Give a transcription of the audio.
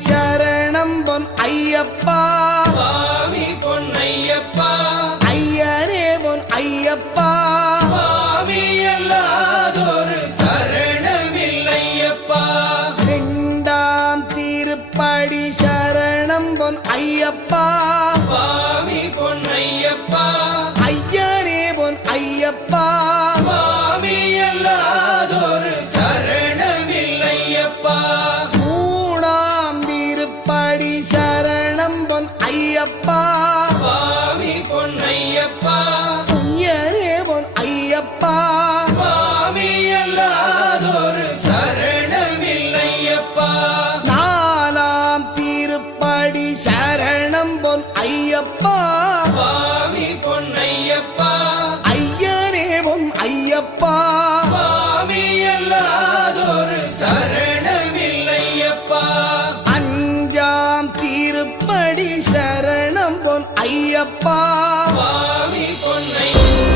சரணம் பொன் ஐயப்பா சுவாமி பொன்னையப்பா ஐயரே பொன் ஐயப்பா சுவாமி அல்லாதொரு சரணமில்லையப்பா இரண்டாம் திருப்படி சரணம் பொன் ஐயப்பா சுவாமி பொன்னையப்பா ஐயரே பொன் ஐயப்பா சுவாமி அல்லாதொரு சரணமில்லையப்பா மூணாம் திருப்படி சரணம் பொன் ஐயப்பா சுவாமி பொன்னையப்பா ஐயரே பொன் ஐயப்பா சுவாமி அல்லாதொரு சரணமில்லையப்பா நாலாம் திருப்படி சரணம் பொன் ஐயப்பா சுவாமி பொன்னையப்பா ஐயரே பொன் ஐயப்பா சுவாமி அல்லாதொரு சரணமில்லையப்பா அஞ்சாம் திருப்படி சரணம் பொன் ஐயப்பா சுவாமி பொன்னையப்பா